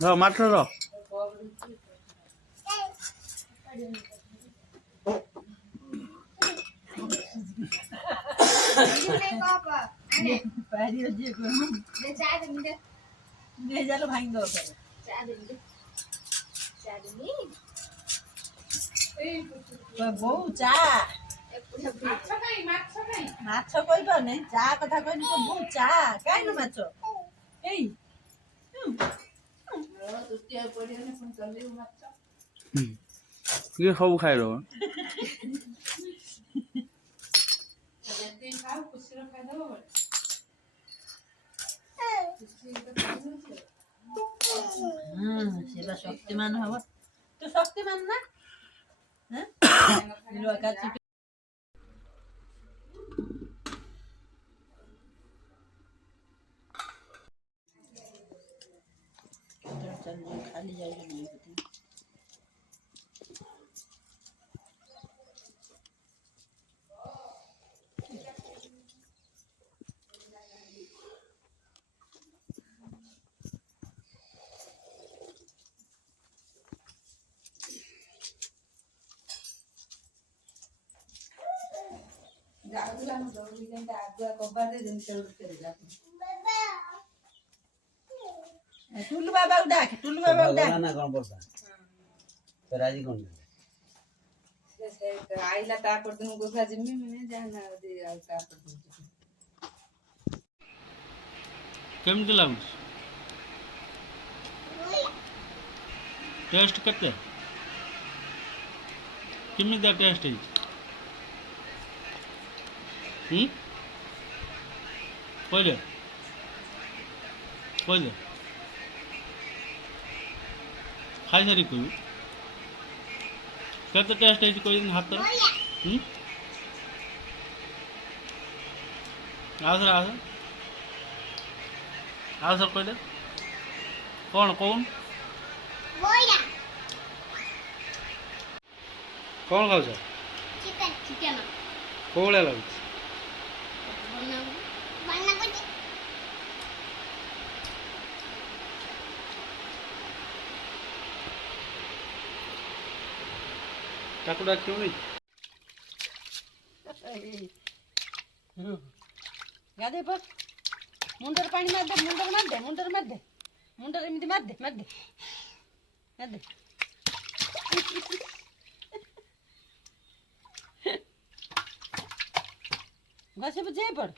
ର ମାଛ ର बो चा माछ कोई पाने चा कथा कहनी तो बो चा काई न माछ एई ये सब खाइ रो सेवा शक्तिमान हव तो शक्तिमान ना हैं निलवा का चिकन चल खाली जाएगी नहीं होती टुल्लू बाबा डाक टुल्लू बाबा डाक ना कौन बोलता तो राजी कौन आईला तापर तुमको भाजमी में जाना दे आई तापर तुमको केमती लाଗୁଛି टेस्ट करते केमिता टेस्ट है कहले कहले खाई सारी कहू केते टेस्ट है कोई दिन हाथ आस कहले कौन कौन कौन खाऊ चिकन चिकन कौड़ा लगुच बन्ना को ताकू डाक्यू नहीं गादे पर मुंडर पानी मार दे मुंडर मार दे मुंडर मार दे मुंडर एमती मार दे मार दे मार दे गसे पे जे पड़